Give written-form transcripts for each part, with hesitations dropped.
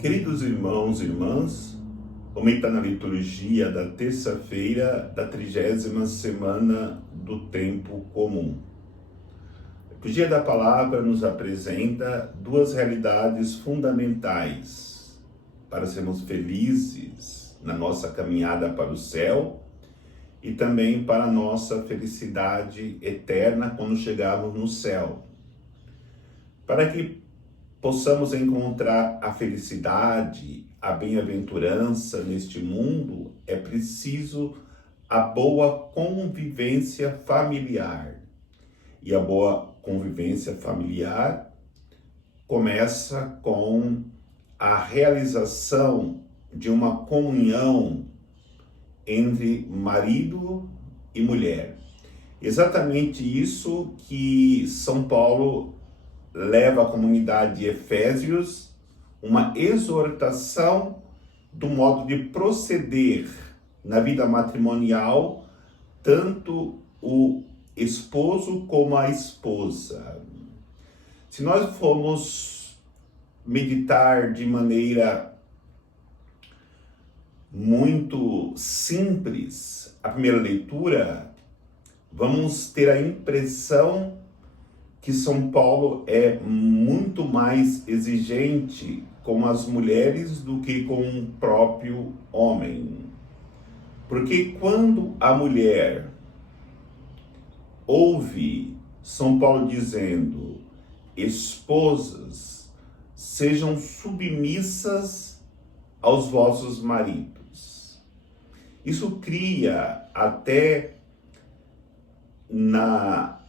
Queridos irmãos e irmãs, vamos entrar na liturgia da terça-feira da 30ª semana do Tempo Comum. A liturgia da palavra nos apresenta duas realidades fundamentais para sermos felizes na nossa caminhada para o céu e também para a nossa felicidade eterna quando chegarmos no céu. Para que possamos encontrar a felicidade, a bem-aventurança neste mundo, é preciso a boa convivência familiar. E a boa convivência familiar começa com a realização de uma comunhão entre marido e mulher. Exatamente isso que São Paulo leva à comunidade de Efésios, uma exortação do modo de proceder na vida matrimonial, tanto o esposo como a esposa. Se nós formos meditar de maneira muito simples a primeira leitura, vamos ter a impressão que São Paulo é muito mais exigente com as mulheres do que com o próprio homem. Porque quando a mulher ouve São Paulo dizendo: esposas, sejam submissas aos vossos maridos. Isso cria até na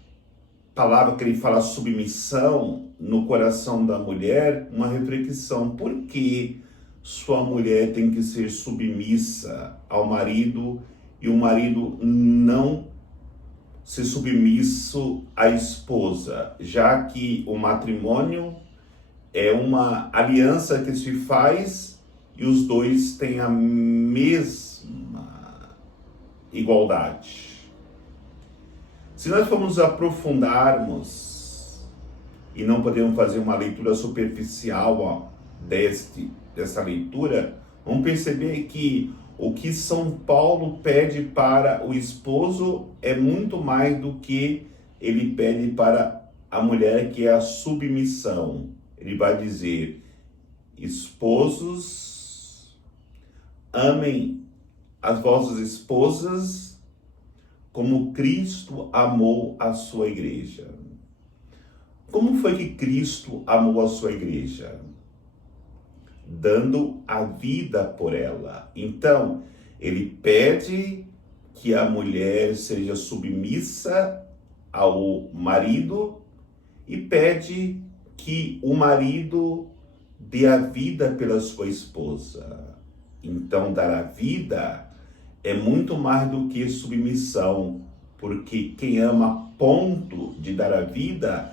palavra que ele fala submissão no coração da mulher, uma reflexão. Por que sua mulher tem que ser submissa ao marido e o marido não ser submisso à esposa, já que o matrimônio é uma aliança que se faz e os dois têm a mesma igualdade. Se nós formos aprofundarmos, e não podemos fazer uma leitura superficial dessa leitura, vamos perceber que o que São Paulo pede para o esposo é muito mais do que ele pede para a mulher, que é a submissão. Ele vai dizer: esposos, amem as vossas esposas como Cristo amou a sua igreja. Como foi que Cristo amou a sua igreja? Dando a vida por ela. Então, ele pede que a mulher seja submissa ao marido e pede que o marido dê a vida pela sua esposa. Então, dar a vida é muito mais do que submissão, porque quem ama a ponto de dar a vida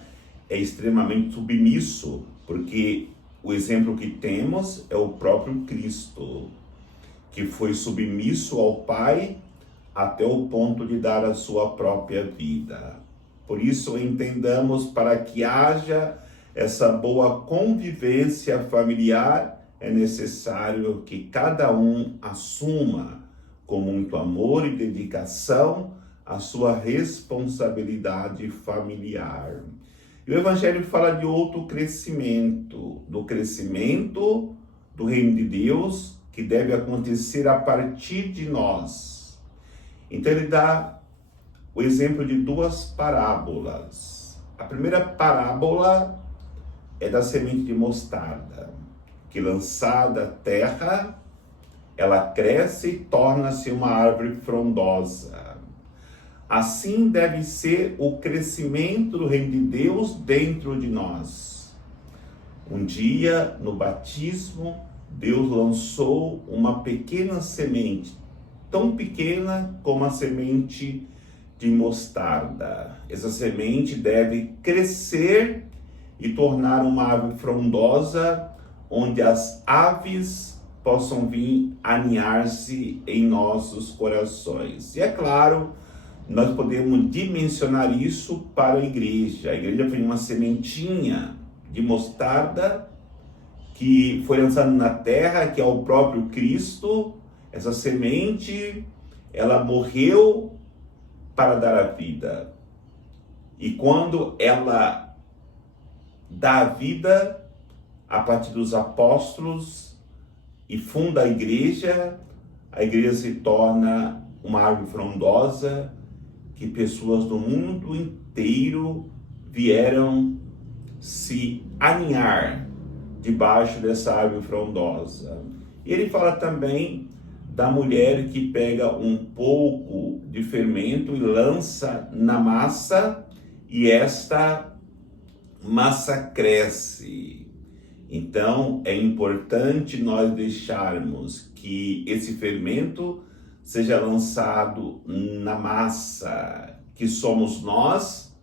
é extremamente submisso, porque o exemplo que temos é o próprio Cristo, que foi submisso ao Pai até o ponto de dar a sua própria vida. Por isso, entendamos, para que haja essa boa convivência familiar, é necessário que cada um assuma com muito amor e dedicação a sua responsabilidade familiar. E o Evangelho fala de outro crescimento, do crescimento do reino de Deus, que deve acontecer a partir de nós. Então ele dá o exemplo de duas parábolas. A primeira parábola é da semente de mostarda, que lançada à terra, ela cresce e torna-se uma árvore frondosa. Assim deve ser o crescimento do reino de Deus dentro de nós. Um dia, no batismo, Deus lançou uma pequena semente, tão pequena como a semente de mostarda. Essa semente deve crescer e tornar uma árvore frondosa, onde as aves possam vir aninhar-se em nossos corações. E é claro, nós podemos dimensionar isso para a igreja. A igreja foi uma sementinha de mostarda que foi lançado na terra, que é o próprio Cristo. Essa semente, ela morreu para dar a vida. E quando ela dá a vida, a partir dos apóstolos, e funda a igreja se torna uma árvore frondosa que pessoas do mundo inteiro vieram se aninhar debaixo dessa árvore frondosa. E ele fala também da mulher que pega um pouco de fermento e lança na massa, e esta massa cresce. Então é importante nós deixarmos que esse fermento seja lançado na massa, que somos nós,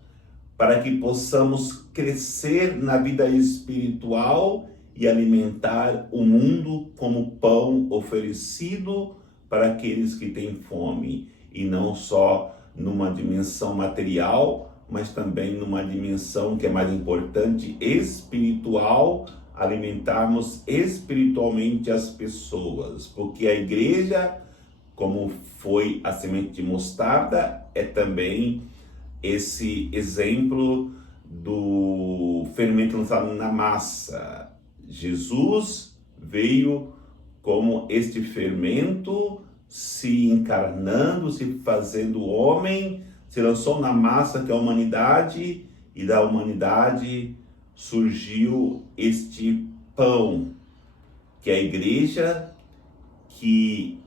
para que possamos crescer na vida espiritual e alimentar o mundo como pão oferecido para aqueles que têm fome, e não só numa dimensão material, mas também numa dimensão que é mais importante, espiritual, alimentarmos espiritualmente as pessoas, porque a igreja, como foi a semente de mostarda, é também esse exemplo do fermento lançado na massa. Jesus veio como este fermento, se encarnando, se fazendo homem, se lançou na massa que é a humanidade, e da humanidade surgiu este pão, que é a igreja, que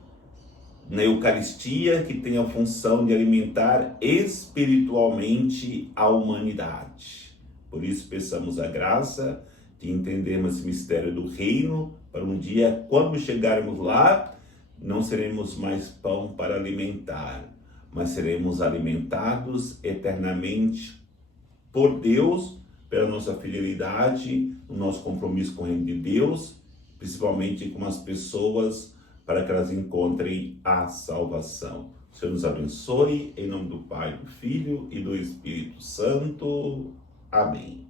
na Eucaristia, que tem a função de alimentar espiritualmente a humanidade. Por isso peçamos a graça de entendermos esse mistério do reino, para um dia, quando chegarmos lá, não seremos mais pão para alimentar, mas seremos alimentados eternamente por Deus, pela nossa fidelidade, no nosso compromisso com o reino de Deus, principalmente com as pessoas, para que elas encontrem a salvação. O Senhor nos abençoe, em nome do Pai, do Filho e do Espírito Santo. Amém.